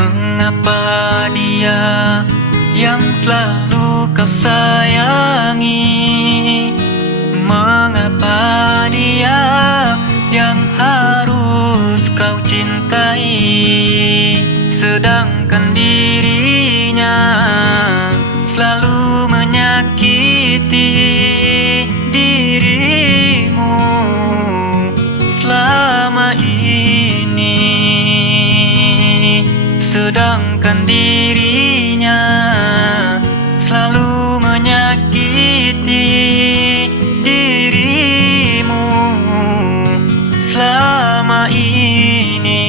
Mengapa dia yang selalu kau sayangi? Mengapa dia yang harus kau cintai, sedangkan dirinya selalu menyakiti dirimu selama ini, sedangkan dirinya selalu menyakiti dirimu selama ini.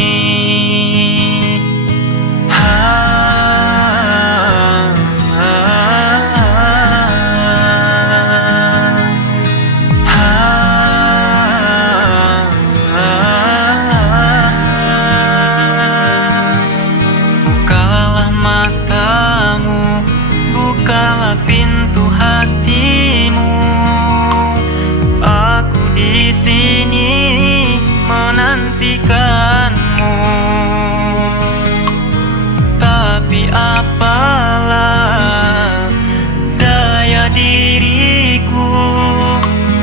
Bukalah matamu, bukalah pintu hatimu. Aku di sini menantikanmu. Tapi apalah daya diriku,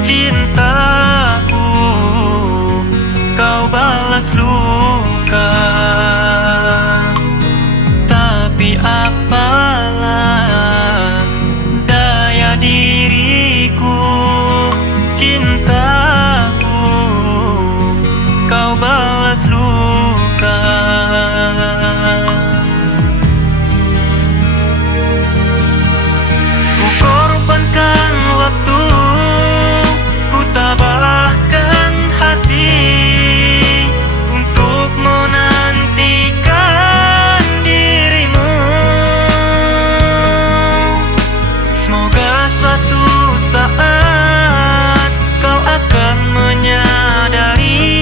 cintaku kau balas luka. Tapi apalah daya diriku, cintaku kau balas luka. Ku korbankan waktu, ku tabahkan hati untuk menantikan dirimu. Semoga suatu saat kau akan menyadari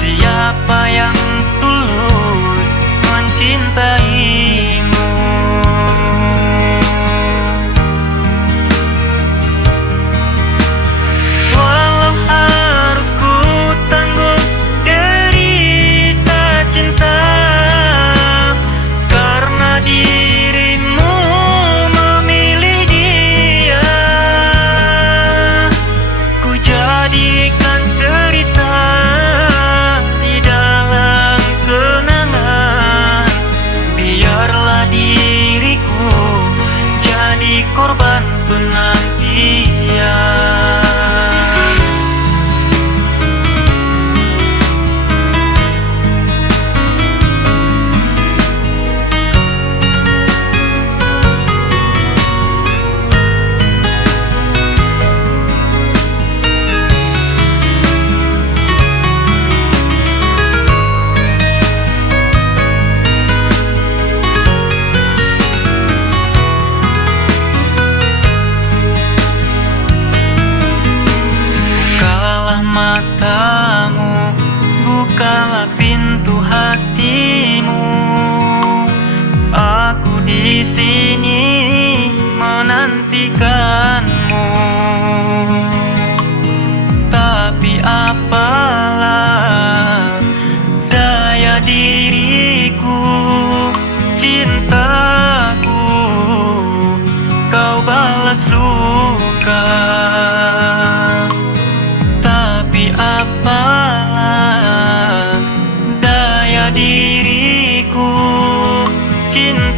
siapa yang tulus mencintaimu. Walau harus ku tanggung derita cinta karena dirimu memilih dia, ku jadikan cerita di dalam kenangan. Biarlah diriku jadi korban penantian. Bukalah matamu, bukalah pintu hatimu. Aku di sini menantikanmu. Tapi apalah daya diriku, cintaku kau balas luka. Tapi apalah daya diriku, cinta